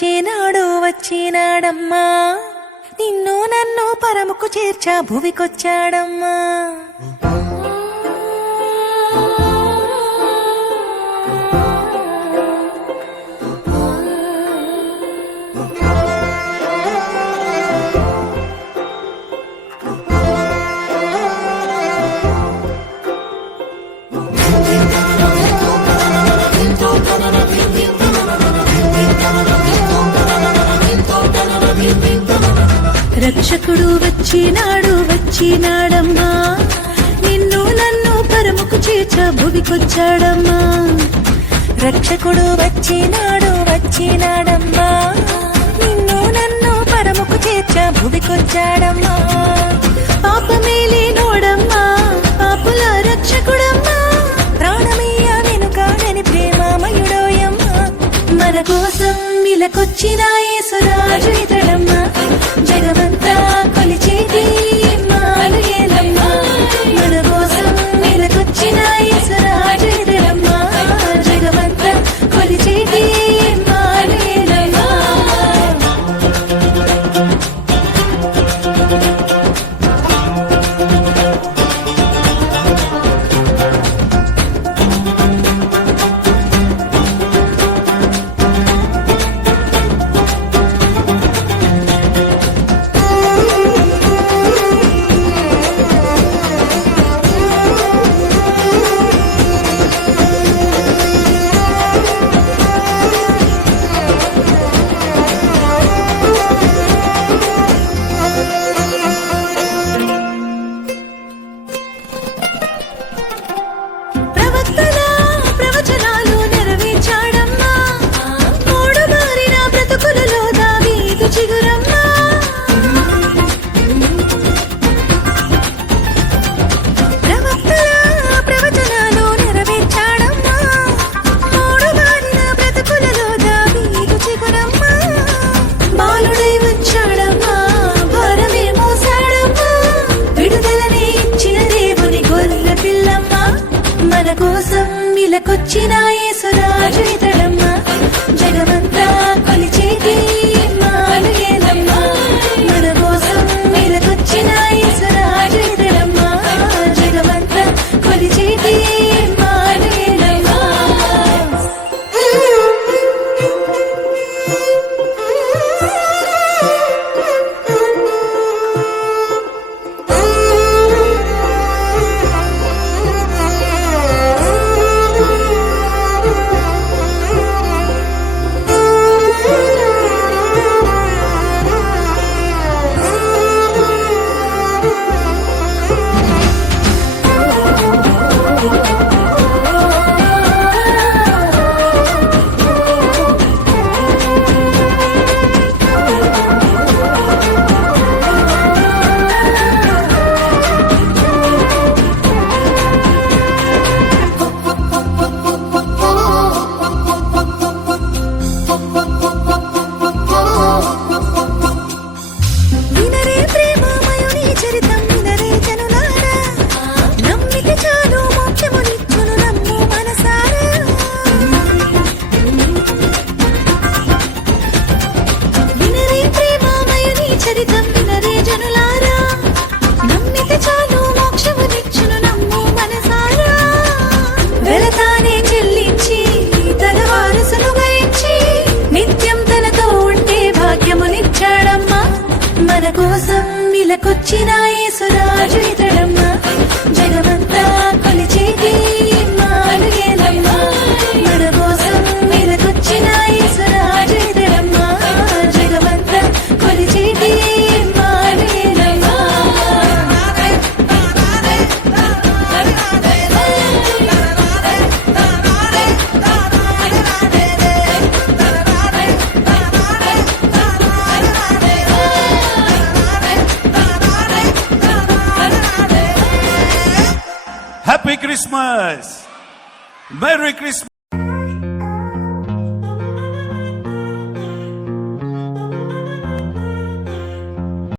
వచ్చినాడు వచ్చినాడమ్మా, నిన్ను నన్ను పరముకు చేర్చా భువికొచ్చాడమ్మా. రక్షకుడు వచ్చినాడు వచ్చినాడమ్మా, నిన్ను నన్ను పరముకు చేర్చ భువికొచ్చాడమ్మా. రక్షకుడు వచ్చినాడు వచ్చినాడమ్మా, నిన్ను నన్ను పరముకు చేర్చ భువికొచ్చాడమ్మా. పాపమేలే నోడమ్మా, పాపుల రక్షకుడమ్మా, ప్రాణమయ్య వెనుకాడని ప్రేమామయుడోయమ్మా. మన కోసం ఇలకొచ్చిన యేసురాజు ఇతడమ్మా, జగమంతా కొలిచేటి ఇమ్మానుయేలమ్మా. మన కోసం ఇలకొచ్చిన యేసురాజు ఇతడమ్మా, జగమంతా కొలిచేటి ఇమ్మానుయేలమ్మా. మన కోసం ఇలకొచ్చిన యేసురాజు ఇతడమ్మా, జగమంతా కొలిచేటి ఇమ్మానుయేలమ్మా. మన కోసం ఇలకొచ్చిన యేసురాజు ఇతడమ్మా, జగమంతా కొలిచేటి ఇమ్మానుయేలమ్మా. మన కోసం ఇలకొచ్చిన యేసురాజు ఇతడమ్మా, జగమంతా కొలిచేటి ఇమ్మానుయేలమ్మా. మన కోసం ఇలకొచ్చిన యేసురాజు ఇతడమ్మా, జగమంతా కొలిచేటి ఇమ్మానుయేలమ్మా. Happy Christmas! Merry Christmas!